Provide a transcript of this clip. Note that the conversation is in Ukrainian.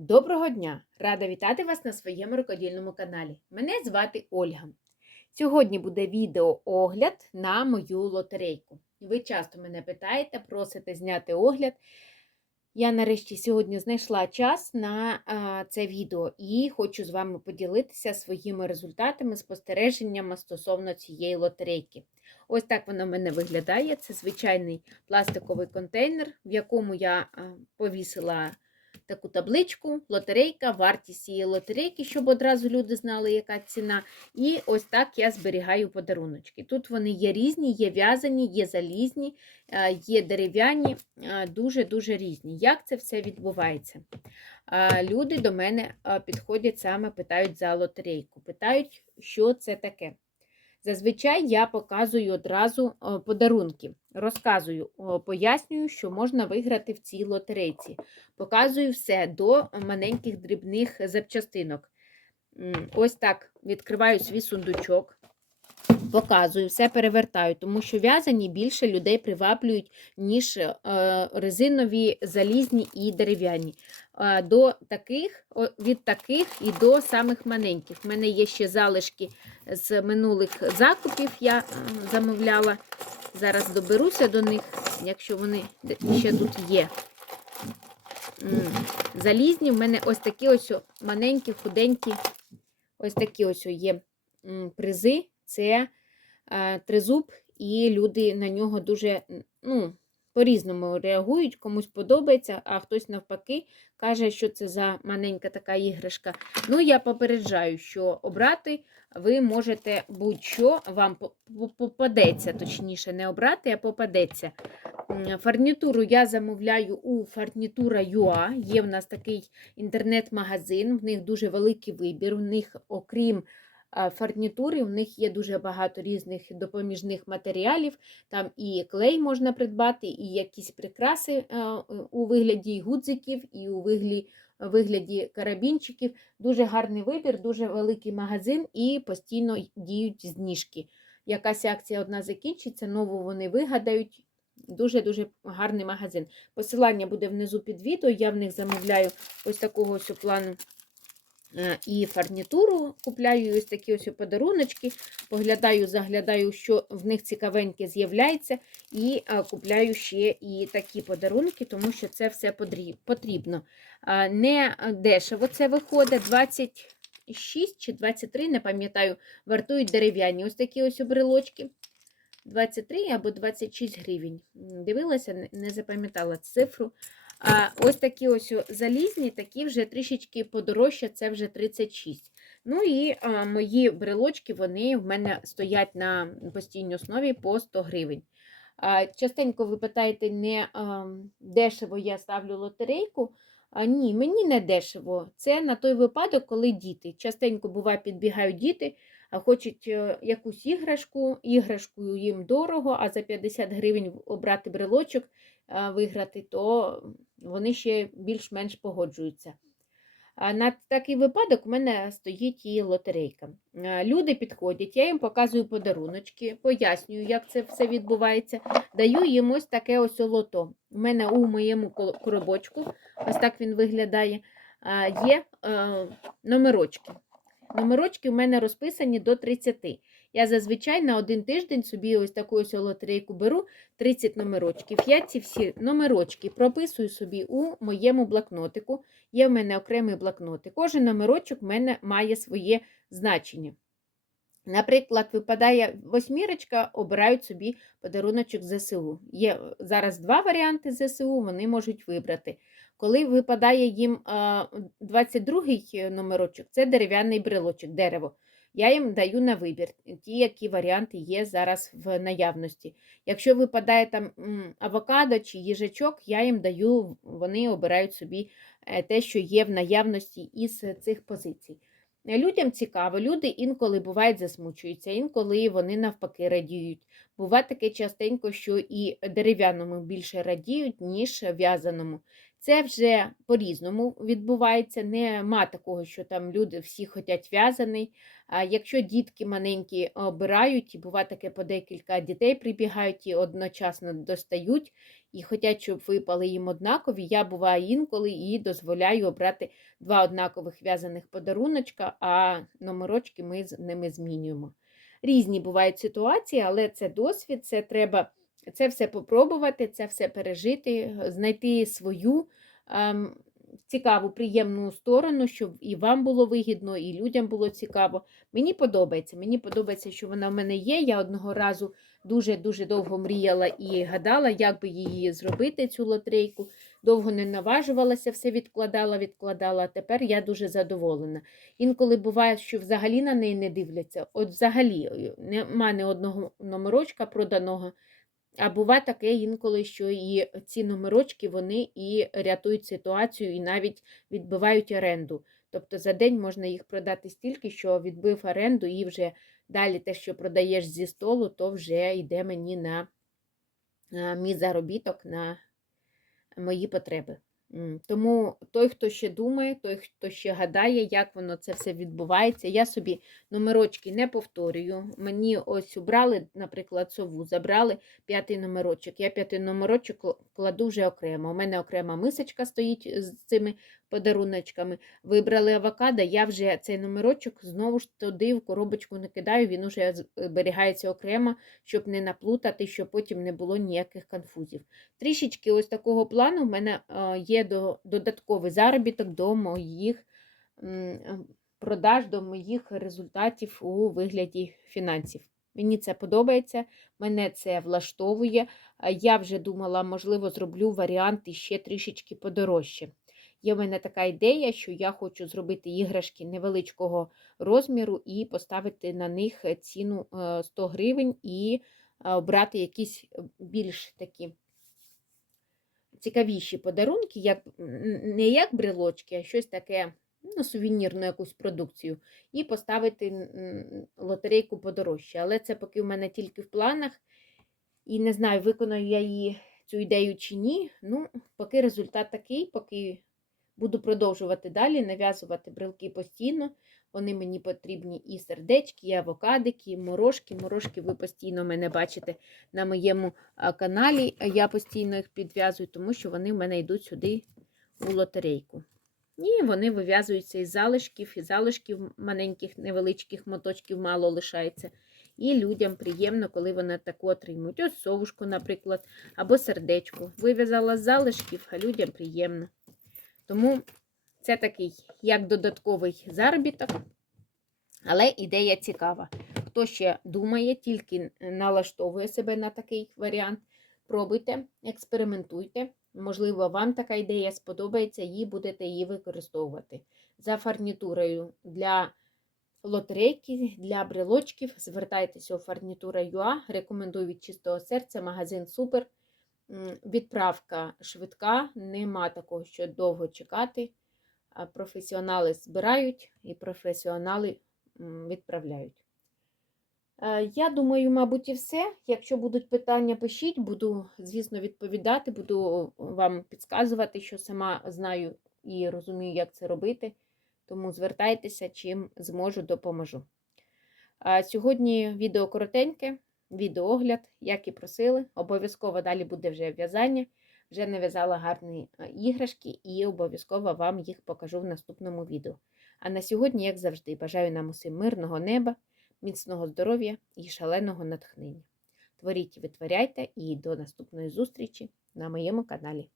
Доброго дня! Рада вітати вас на своєму рукодільному каналі. Мене звати Ольга. Сьогодні буде відеоогляд на мою лотерейку. Ви часто мене питаєте, просите зняти огляд. Я нарешті сьогодні знайшла час на це відео і хочу з вами поділитися своїми результатами, спостереженнями стосовно цієї лотерейки. Ось так воно в мене виглядає. Це звичайний пластиковий контейнер, в якому я повісила таку табличку, лотерейка, вартість цієї лотерейки, щоб одразу люди знали, яка ціна. І ось так я зберігаю подаруночки. Тут вони є різні, є в'язані, є залізні, е, є дерев'яні, е, дуже-дуже різні. Як це все відбувається? Е, Люди до мене підходять саме питають за лотерейку, питають, що це таке. Зазвичай я показую одразу е, подарунки, розказую, пояснюю, що можна виграти в цій лотерейці. Показую все до маленьких дрібних запчастинок. Ось так відкриваю свій сундучок, показую, все перевертаю, тому що в'язані більше людей приваблюють, ніж е, резинові, залізні і дерев'яні. До таких, від таких і до самих маленьких. У мене є ще залишки з минулих закупів, я е, замовляла. Зараз доберуся до них, якщо вони ще тут є. Залізні, в мене ось такі ось маленькі, худенькі, ось такі ось є призи. Це е, тризуб, і люди на нього дуже ну, по-різному реагують, комусь подобається, а хтось навпаки каже, що це за маленька така іграшка. Ну, я попереджаю, що обрати ви можете будь-що, вам по- по- попадеться, точніше, не обрати, а попадеться. Фарнітуру я замовляю у Фарнітура.ua. Є в нас такий інтернет-магазин, в них дуже великий вибір. У них, окрім фарнітури, в них є дуже багато різних допоміжних матеріалів. Там і клей можна придбати, і якісь прикраси у вигляді гудзиків, і у вигляді, карабінчиків. Дуже гарний вибір, дуже великий магазин і постійно діють знижки. Якась акція одна закінчиться, нову вони вигадають. Дуже-дуже гарний магазин. Посилання буде внизу під відео. Я в них замовляю ось такого ось плану і фарнітуру. Купляю ось такі ось подаруночки. Поглядаю, заглядаю, що в них цікавеньке з'являється. І е, купляю ще і такі подарунки, тому що це все потрібно. А, Не дешево це виходить. 26 чи 23, не пам'ятаю, вартують дерев'яні. Ось такі ось брелочки. 23 або 26 гривень. Дивилася, не запам'ятала цифру. А ось такі ось залізні, такі вже трішечки подорожче, це вже 36. Ну і а, мої брелочки, вони в мене стоять на постійній основі по 100 гривень. А, частенько ви питаєте, не а, дешево я ставлю лотерейку. А, ні, мені не дешево. Це на той випадок, коли діти. Частенько буває, підбігають діти, хочуть е, якусь іграшку, іграшкою їм дорого, а за 50 гривень обрати брелочок, виграти, то вони ще більш-менш погоджуються. На такий випадок у мене стоїть і лотерейка. Люди підходять, я їм показую подаруночки, пояснюю, як це все відбувається. Даю їм ось таке ось лото. У мене у моєму коробочку, ось так він виглядає, є е, номерочки. Номерочки в мене розписані до 30. Я зазвичай на один тиждень собі ось таку ось лотерейку беру 30 номерочків. Я ці всі номерочки прописую собі у моєму блокнотику. Є в мене окремий блокнотик. Кожен номерочок в мене має своє значення. Наприклад, випадає восьмірочка, обирають собі подаруночок ЗСУ. Є зараз два варіанти ЗСУ, вони можуть вибрати. Коли випадає їм 22-й номерочок, це дерев'яний брелочок, дерево. Я їм даю на вибір ті, які варіанти є зараз в наявності. Якщо випадає там авокадо чи їжачок, я їм даю, вони обирають собі е, те, що є в наявності із цих позицій. Людям цікаво, люди інколи бувають засмучуються, інколи вони навпаки радіють. Буває таке частенько, що і дерев'яному більше радіють, ніж в'язаному. Це вже по-різному відбувається. Нема такого, що там люди всі хочуть в'язаний. А якщо дітки маленькі обирають, і буває таке по декілька дітей прибігають і одночасно достають, і хочуть, щоб випали їм однакові, я буваю інколи і дозволяю обрати два однакових в'язаних подаруночка, а номерочки ми з ними змінюємо. Різні бувають ситуації, але це досвід, це треба це все попробувати, це все пережити, знайти свою ем, цікаву, приємну сторону, щоб і вам було вигідно, і людям було цікаво. Мені подобається. Мені подобається, що вона в мене є. Я одного разу дуже-дуже довго мріяла і гадала, як би її зробити, цю лотрейку. Довго не наважувалася, все відкладала, відкладала. Тепер я дуже задоволена. Інколи буває, що взагалі на неї не дивляться. От взагалі нема ні одного номерочка проданого. А буває таке інколи, що і ці номерочки вони і рятують ситуацію, і навіть відбивають оренду. Тобто за день можна їх продати стільки, що відбив оренду, і вже далі те, що продаєш зі столу, то вже йде мені на мій заробіток, на мої потреби. Тому той, хто ще думає, той, хто ще гадає, як воно це все відбувається, я собі номерочки не повторюю. Мені ось убрали, наприклад, сову, забрали п'ятий номерочок. Я п'ятий номерочок кладу вже окремо. У мене окрема мисочка стоїть з цими подаруночками. Вибрали авокадо, я вже цей номерочок знову ж туди в коробочку не кидаю, він уже зберігається окремо, щоб не наплутати, щоб потім не було ніяких конфузів. Трішечки ось такого плану в мене є додатковий заробіток до моїх продаж, до моїх результатів у вигляді фінансів. Мені це подобається, мене це влаштовує. Я вже думала, можливо, зроблю варіант ще трішечки подорожче. Є в мене така ідея, що я хочу зробити іграшки невеличкого розміру і поставити на них ціну 100 е, гривень і обрати якісь більш такі цікавіші подарунки, як, не як брелочки, а щось таке ну, сувенірну якусь продукцію, і поставити лотерейку подорожче. Але це поки в мене тільки в планах. І не знаю, виконаю я її цю ідею чи ні. Ну, поки результат такий, поки Буду продовжувати далі нав'язувати брелки постійно. Вони мені потрібні і сердечки, і авокадики, і морожки. Морожки ви постійно мене бачите на моєму каналі. Я постійно їх підв'язую, тому що вони в мене йдуть сюди у лотерейку. І вони вив'язуються із залишків, і залишків маленьких, невеличких моточків мало лишається. І людям приємно, коли вони таку отримують. Ось совушку, наприклад, або сердечко. Вив'язала з залишків, а людям приємно. Тому це такий як додатковий заробіток, але ідея цікава. Хто ще думає, тільки налаштовує себе на такий варіант, пробуйте, експериментуйте. Можливо, вам така ідея сподобається і будете її використовувати. За фарнітурою для лотерейки, для брелочків звертайтеся у фарнітура.ua. Рекомендую від чистого серця, магазин Супер. Відправка швидка, нема такого, що довго чекати. Професіонали збирають і професіонали відправляють. Е, я думаю, мабуть, і все. Якщо будуть питання, пишіть, буду, звісно, відповідати, буду вам підказувати, що сама знаю і розумію, як це робити. Тому звертайтеся, чим зможу, допоможу. Сьогодні відео коротеньке відеоогляд, як і просили. Обов'язково далі буде вже в'язання. Вже нав'язала гарні іграшки і обов'язково вам їх покажу в наступному відео. А на сьогодні, як завжди, бажаю нам усім мирного неба, міцного здоров'я і шаленого натхнення. Творіть і витворяйте, і до наступної зустрічі на моєму каналі.